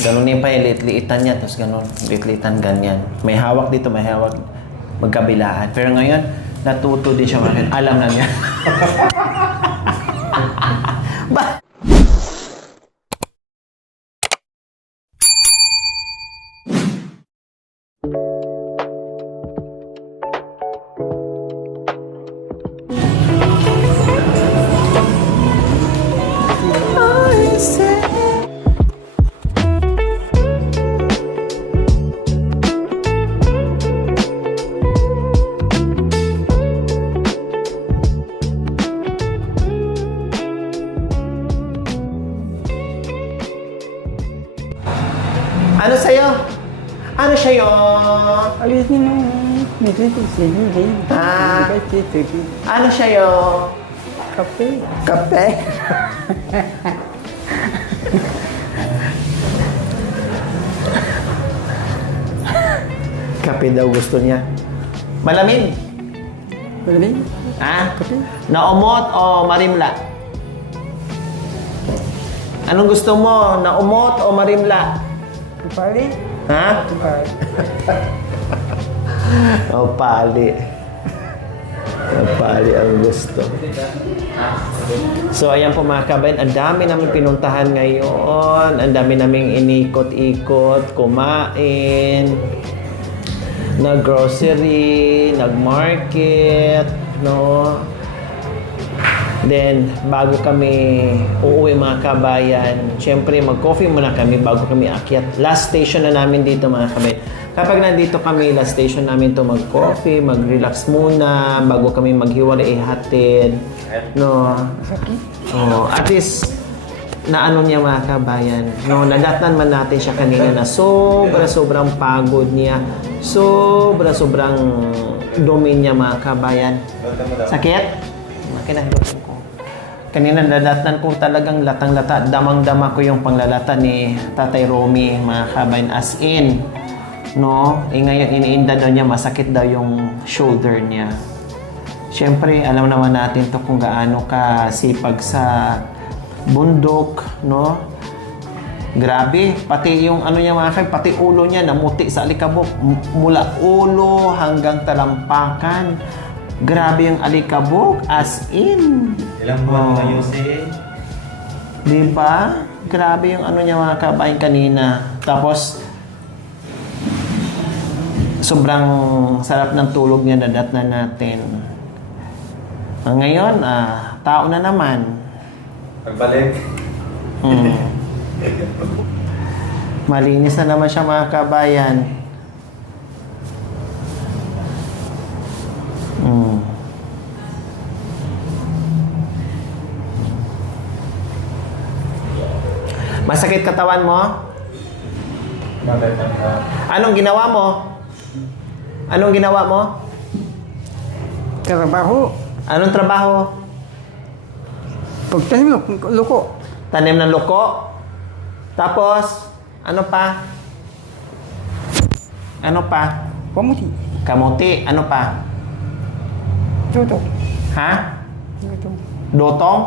Ganun yung pa, liit-liitan niya, tapos ganun, liit-liitan ganyan. May hawak dito, may hawak magkabilaan. Pero ngayon, natuto din siya makit. Alam na niya. Ba? Ano sa'yo? Ano sa'yo? Ano sa'yo? Kape. Kape? Kape daw gusto niya. Malamig? Malamig? Ha? Kape. Naumot o marimla? Anong gusto mo? Naumot o marimla? Pali? Ha? Pali. O pali. O pali ang gusto. So ayan po mga kabayan, ang dami namin pinuntahan ngayon. Ang dami naming inikot-ikot, kumain, nag-grocery, nag-market, no? Then, bago kami uuwi mga kabayan, syempre mag-coffee muna kami bago kami akyat. Last station na namin dito mga kabayan. Kapag nandito kami, last station namin to mag-coffee, mag-relax muna, bago kami maghiwalay ihatid. No? Oh, at least, naano niya mga kabayan. No, nadatnan man natin siya kanina na sobrang pagod niya. Sobrang dumi niya mga kabayan. Sakit? Kinahilot ko. Kanina nadatnan ko talagang latang-lata. Damang-dama ko yung panglalata ni Tatay Romy, mga kabayan. As in, no? Ngayon, iniinda daw niya, masakit daw yung shoulder niya. Siyempre, alam naman natin to kung gaano ka sipag sa bundok, no? Grabe, pati yung ano niya mga kabayan, pati ulo niya namuti sa alikabok. Mula ulo hanggang talampakan. Grabe yung alikabok, as in. Ilang buwan na yun Di ba? Grabe yung ano niya mga kabayan kanina. Tapos, sobrang sarap ng tulog niya, nadatnan natin. Ngayon, tao na naman. Pagbalik. Malinis na naman siya mga kabayan. Masakit katawan mo? Bakit? Anong ginawa mo? Anong ginawa mo? Trabaho. Anong trabaho? Pagtanim ng loko. Tanim ng loko? Tapos, ano pa? Ano pa? Pamuti. Kamuti. Ano pa? Tuto. Ha? Tuto. Dotong?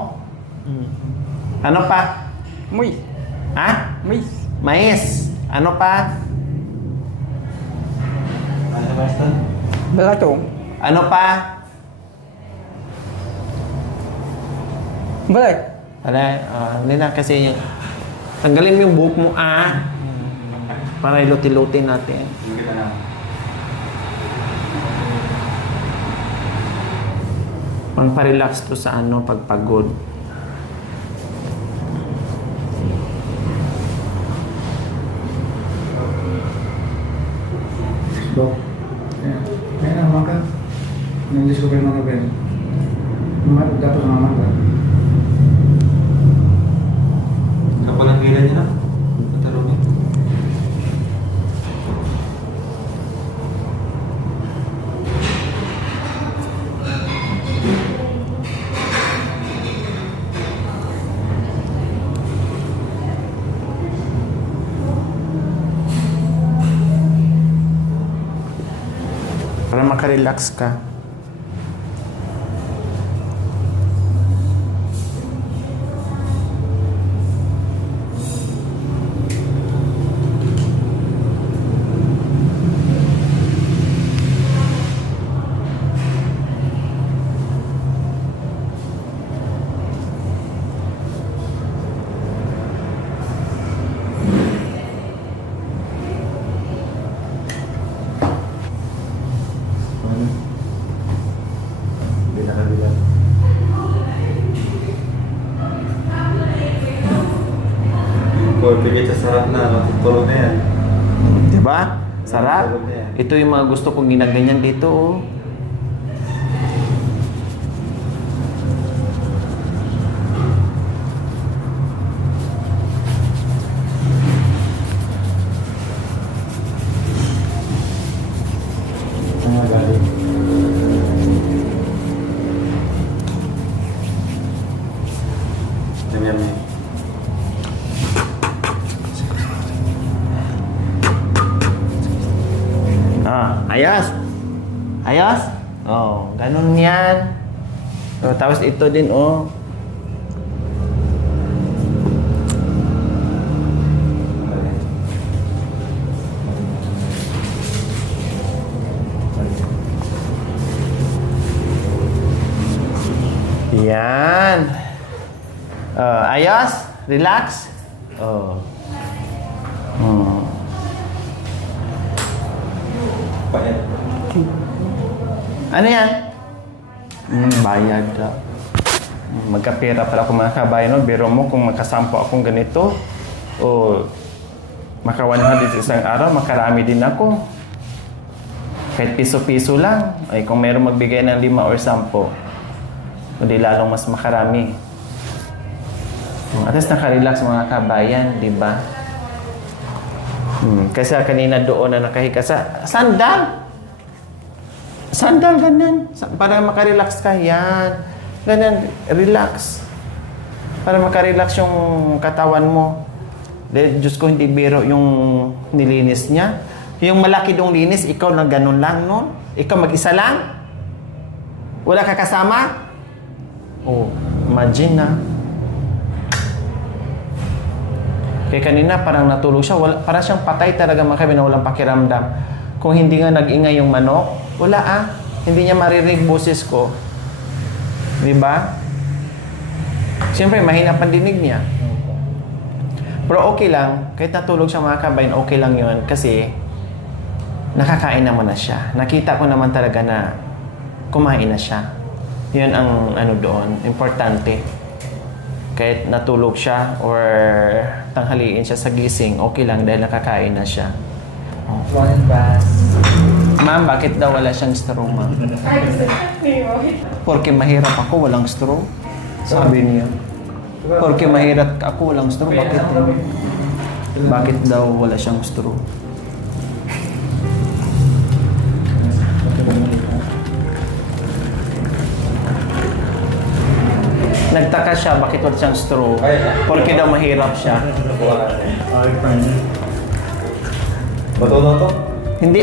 Ano pa? Muy. Ha? Mais. Mais. Ano pa? Ano ba ito? Balatong. Ano pa? Balat. Wala. Hindi na kasi yung... Tanggalin mo yung buhok mo, para iluti-luti natin. Hindi kita na. Pang-relax to sa ano, pagpagod. Dok, kaya na makan. Nandiyan ko kayo mga ben. Mga dapat mga makan. Kapal ang gila niya na? Pataro niya. Para makarelax ka. Kahit sa sarap na, matutulog na yan. Di ba? Sarap. Ito yung mga gusto kong ginaganyan dito. Oh. Mga galing. Yummy. Ayos. Ayos? Oh, ganun yan. So, tapos ito din, oh. Yan. Ayos? Relax? Oh. Hmm. Ano yan? Bayad daw. Magkapira pala ako mga kabayan, no? Biro mo kung makasampo akong ganito o maka 100 isang araw, makarami din ako. Kahit piso-piso lang. Ay kung mayroong magbigay ng 5 or 10, o di lalong mas makarami. At least nakarelax mga kabayan, di ba? Kasi kanina doon na nakahiga sa sandal. Sandal, ganyan. Para makarelax ka. Yan. Ganyan, relax. Para makarelax yung katawan mo. Dahil, Diyos ko, hindi biro yung nilinis niya. Yung malaki dong linis, ikaw na ganun lang, no? Ikaw mag-isa lang? Wala ka kasama? Oh, imagine na. Kaya kanina parang natulog siya. Parang siyang patay talaga mga kami na walang pakiramdam. Kung hindi nga nag-ingay yung manok, wala hindi niya maririnig boses ko. Di ba? Siyempre, mahina pandinig niya. Pero okay lang. Kahit natulog siya mga kabayan, okay lang yun. Kasi, nakakain naman na siya. Nakita ko naman talaga na kumain na siya. Yun ang ano doon. Importante. Kahit natulog siya or tanghaliin siya sa gising, okay lang dahil nakakain na siya. One pass. Ma'am, bakit daw wala siyang straw, ma'am? Porque mahirap ako, walang straw. Sabi niya. Porque mahirap ako, walang straw. Bakit? Bakit daw wala siyang straw? Nagtaka siya, bakit wala siyang straw? Porque daw mahirap siya. Matunaw to? Hindi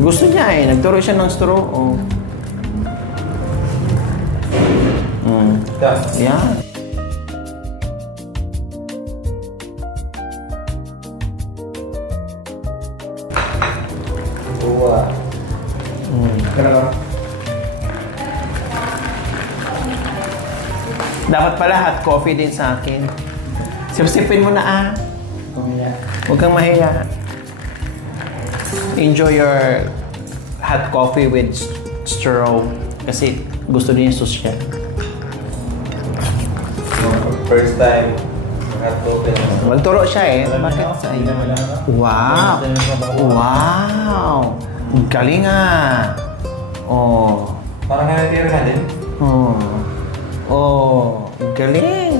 Gusto niya nagturo siya ng straw. Oh. Yeah. Dapat pala hot coffee din sa akin. Sipsipin mo na Huwag kang mahiya. Enjoy your hot coffee with straw. Kasi gusto din yung social. First time, hot coffee. Magturo siya Bakit sa iyo? Wow! Wow! Galing Oh. Parang nanatira ka din. Galing.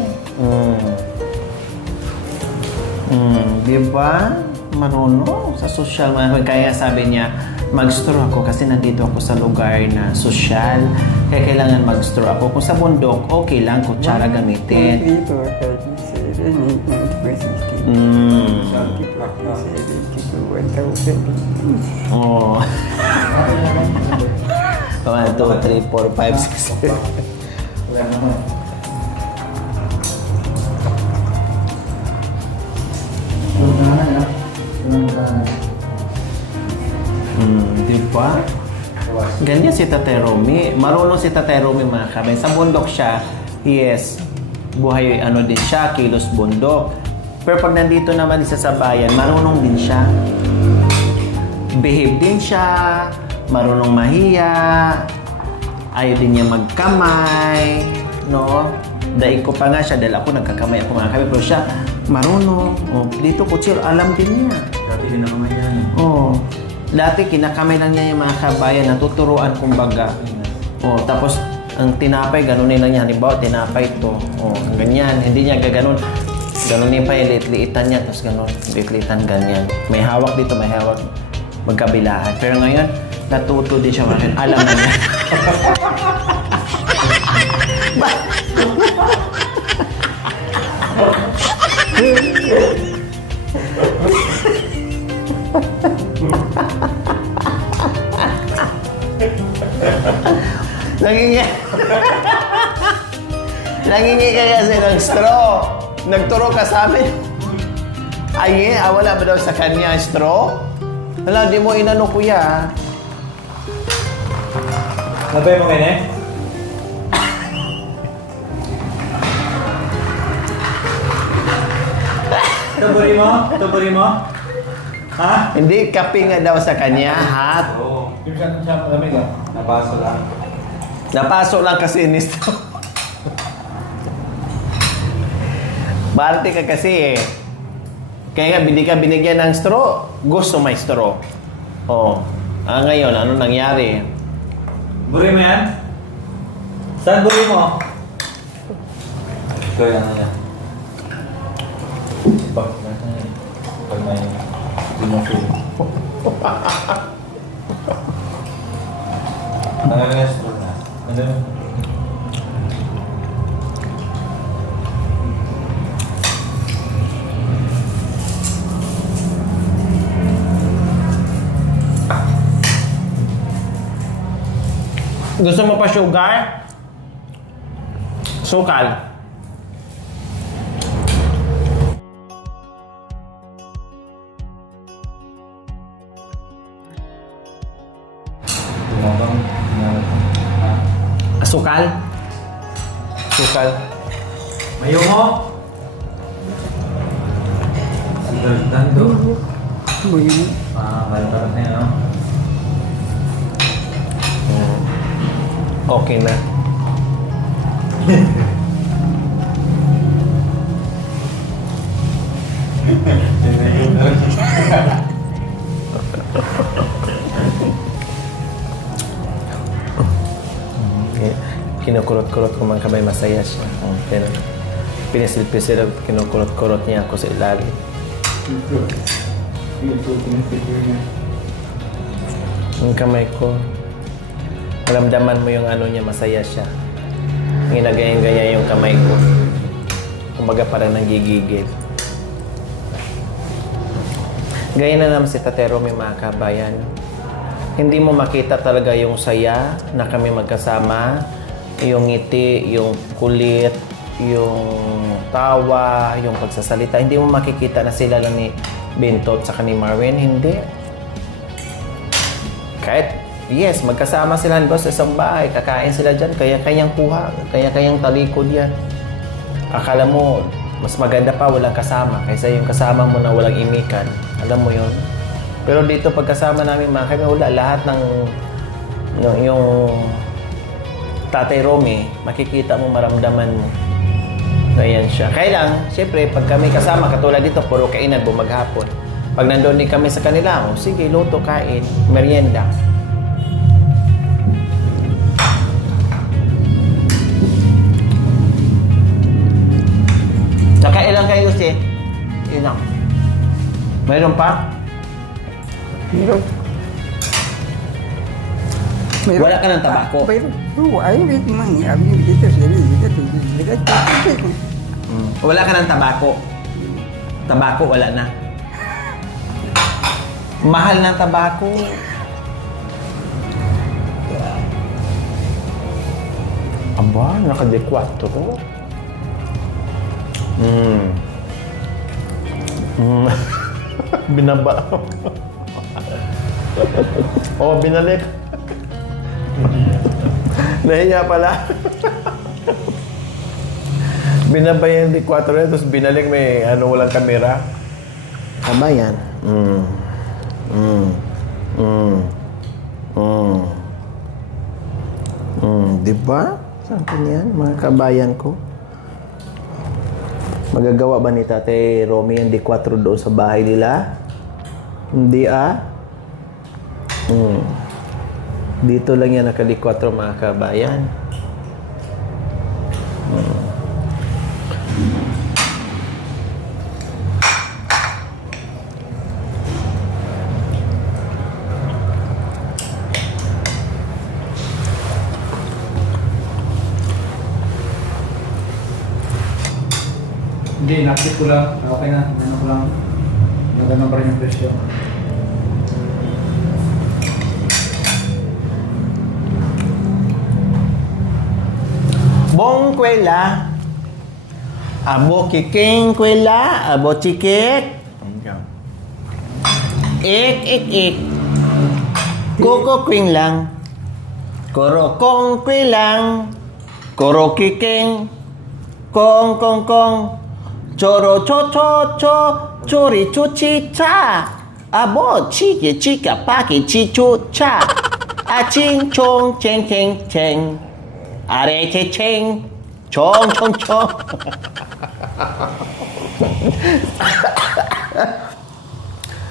Diba? Marunong sa social. Kaya sabi niya, mag-store ako kasi nandito ako sa lugar na social. Kaya kailangan mag-store ako. Kung sa bundok, okay lang, kutsara gamitin. 3, 4, 5, 6, 7, 8, 9, 10, 11, 12, 13. Oh. 1, 2, 3, 4, 5, 6. Wala naman. Diba? Ganyan si Tatay Romy. Marunong si Tatay Romy mga kabay. Sa bundok siya, yes, buhay din siya, kilos bundok. Pero pag nandito naman siya sa bayan, marunong din siya. Behave din siya, marunong mahiya, ayaw din niya magkamay, no? Daig ko pa nga siya dahil ako nagkakamay ako mga kabay. Pero siya, Marunong. Oh, dito kutsilo, alam din niya. Dati din ako yan. Oh. Dati kinakamay lang niya yung mga kabayan, natuturuan kumbaga. Oh, tapos ang tinapay, ganunin lang niya. Halimbawa, tinapay ito. Oh, ganyan. Hindi niya gaganon. Ganunin pa yung liit-liitan niya, tapos ganon. Liit-liitan, ganyan. May hawak dito, may hawak magkabilaan. Pero ngayon, natuto din siya mga alam na niya. Nangingi. Nangingi ka kasi ng straw. Nagturo ka sa amin. Ay, wala ba daw sa kanya straw? Wala, di mo inano kuya. Nabay mo ngayon eh? Tuburi mo? Tuburi mo? Ha? Hindi, kape nga daw sa kanya, hat. Oo. Yung siya malamig ah. Napaso lang. Napasok lang kasi ni straw. Barte ka kasi eh. Kaya nga, hindi ka binigyan ng straw, gusto may straw. Oh. Ngayon, ano nangyari? Buri mo yan? Saan buri mo? Ikaw yan yan. Pag may dinofil. Nangaling yung straw na. Ano? Gusto mo pa sugar? Sukal. Tumabang. Sukal? Sukal. Mayo mo? Sigaltan do. Buyo. Malapit na yun, no? Okay na. Kinukurot-kurot ko mga kabay, masaya siya. Pero pinisil-pisil at kinukurot-kurot niya ako sa ilalim. Yung kamay ko, maramdaman mo yung ano niya, masaya siya. Ginagayang-gaya yung kamay ko. Kumbaga parang nanggigigil. Gaya na naman si Tatero, may mga kabayan. Hindi mo makita talaga yung saya na kami magkasama, yung ngiti, yung kulit, yung tawa, yung pagsasalita. Hindi mo makikita na sila lang ni Bintot sa ni Marvin. Hindi. Kahit, yes, magkasama sila sa isang bahay, kakain sila dyan, kaya-kayang kuha, kaya-kayang talikod yan. Akala mo, mas maganda pa walang kasama kaysa yung kasama mo na walang imikan. Alam mo yun? Pero dito, pagkasama namin mga kami, wala lahat ng yung Tatay Romy, makikita mo, maramdaman mo. Ganyan siya. Kaya lang, siyempre, pag kami kasama, katulad dito, puro kainan, bumaghapon. Pag nandun din kami sa kanila, oh, sige, luto, kain, merienda. Nakailan kayo, Lucy? Yun lang. Mayroon pa? Meron. Meron. Wala ka ng tabako? Meron. Oo, ayaw ito man. Ayaw dito sa dito. Wala ka ng tabako? Tabako, wala na. Mahal ng tabako. Aba, naka-D4. Binaba. Oh, binalik. Nahiya pala. Binaba yung D4 na, tapos binalik, may walang kamera. Tama yan. Diba? Saan yan, mga kabayan ko? Magagawa ba ni Tate Romy yung D4 doon sa bahay nila? Hindi Dito lang yan naka-D4 mga kabayan. Hindi, nakit ko lang. Okay na, ano ko lang. Maganda pa rin yung presyo. Bong kwela. Abo kiking kwela. Abo chikit. Ik. Koko kwing lang. Koro kong kwilang. Koro kiking. Kong. Choro cho. Chori chuchi cha. Abo chiki chika paki chichu cha. Aching chong cheng. Are cheng. Chong.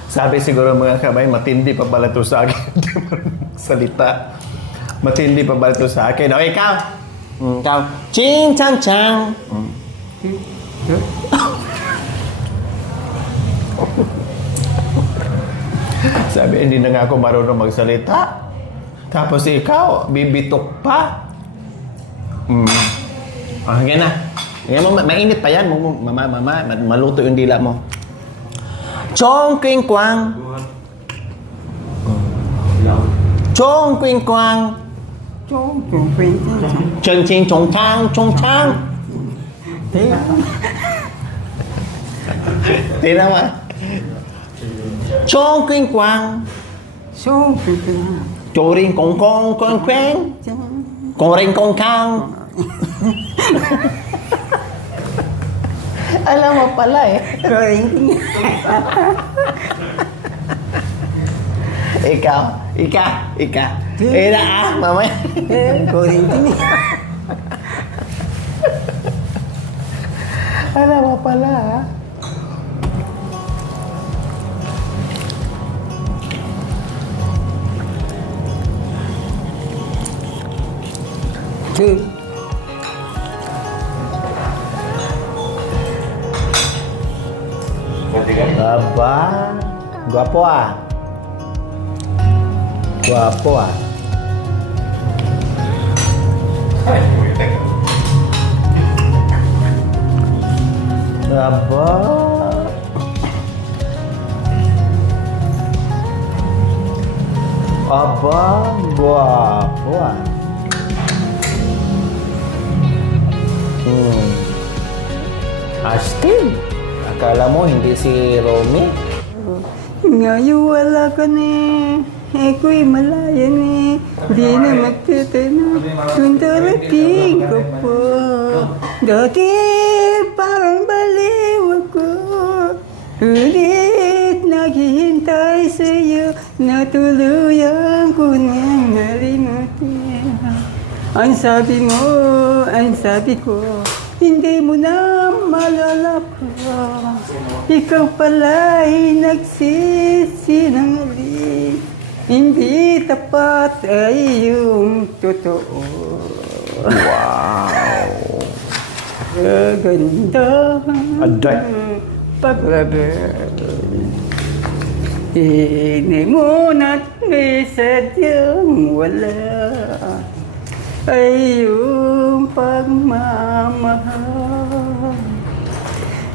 Sabi siguro mga kabay, matindi pa pala to sa akin. Hindi marunong salita. Matindi pa pala to sa akin. O, ikaw. Ikaw. Ching chang. Sabi, hindi na nga ako marunong magsalita. Tapos ikaw, bibitok pa. Ganyan na. Mainit pa yan. Mama, maluto yung dila mo. Chong kwing kwang. Chong kwing kwang. Chong quên Chong ching chong chang. Tira mo. Chong kwing kwang. Chong quên Chô ring kong kwang. Kong ring kong kang. Alam mo pala eh. Rồi Ikaw. Mamaya. Cô đi tiếng Alam mo pala ah. Chứ Aba, guwapo ah. Aba. Guwapo ah. Astin. Akala mo hindi si Romy? ngayon wala ka na ako'y malaya na di na magkita na kung darating ka po dati parang baliw ako ulit naghihintay sa'yo na tuluyan ko nang nalimutin ang sabi ko hindi mo na malala ko. Ikaw pala'y nagsisinungaling. Hindi tapat ay yung totoo. Wow! Ganda Aday! paglabay. Hindi mo na't may sadyang wala. Ay yung pagmamahal.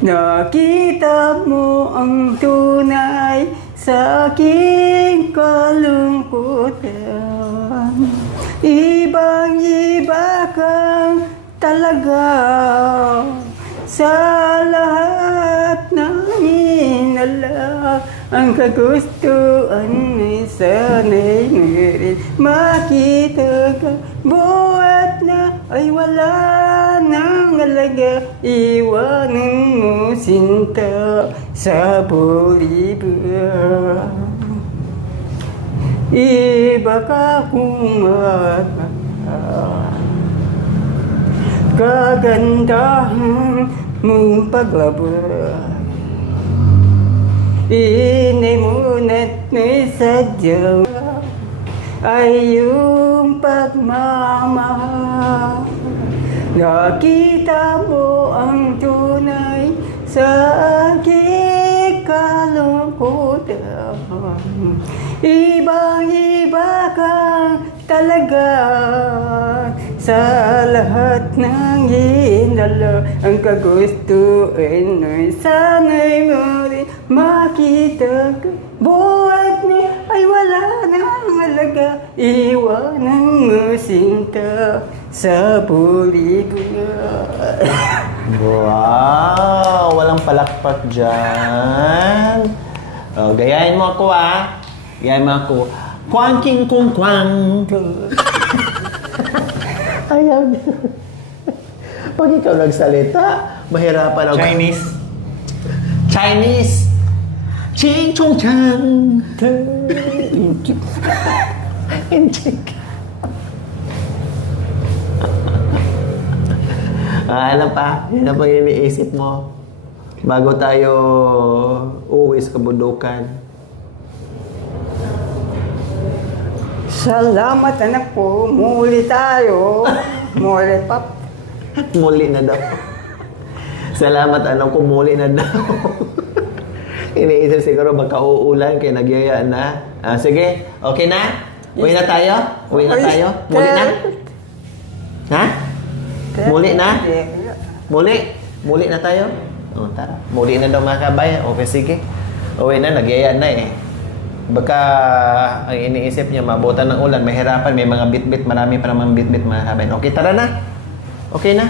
Nakita mo ang tunay sa aking kalungkutan. Ibang-iba kang talaga sa lahat ng inalak. Ang kagustuhan ay sana'y meron. Makita ka buhat na ay wala nang alaga. Iwanan mo sinta sa bulibag. Iba ka kumaka. Kagandahan mong paglabas. Inimunat may sadya ay yung pagmamahal. Nakita mo ang tunay sa aking kalungkutan. Ibang-iba kang talaga sa lahat ng hinala. Ang kagustuhan ay sana'y mo rin makita ka. Buhat niya ay wala nang halaga. Iwanan mo sinta sa puligan. Wow! Walang palakpak dyan. Oh, gayahin mo ako ah. Gayahin mo ako. Kwang king kung kwang. Ayaw niya. Pag ikaw nagsalita, mahirapan ako. Chinese. Ching chung chang. Inchik. Ano pa? Yan na ba yung iniisip mo? Bago tayo uuwi sa kabundukan. Salamat anak ko, muli tayo. Muli pap. Muli na daw. Salamat alam ko, muli na daw. Iniisip siguro baka uulan kaya nagyaya na. Ah, sige, okay na? Uwi na tayo? Uwi na tayo? Muli na? Ha? Muli na? Muli? Muli na tayo? O, tara. Muli na daw mga kabayan. Okay, sige. Uwi na, nagyaya na eh. Baka ang iniisip niya, mabutan ng ulan, mahirapan, may mga bit-bit, marami pa naman bit-bit mga kabayan. Okay, tara na. Okay na?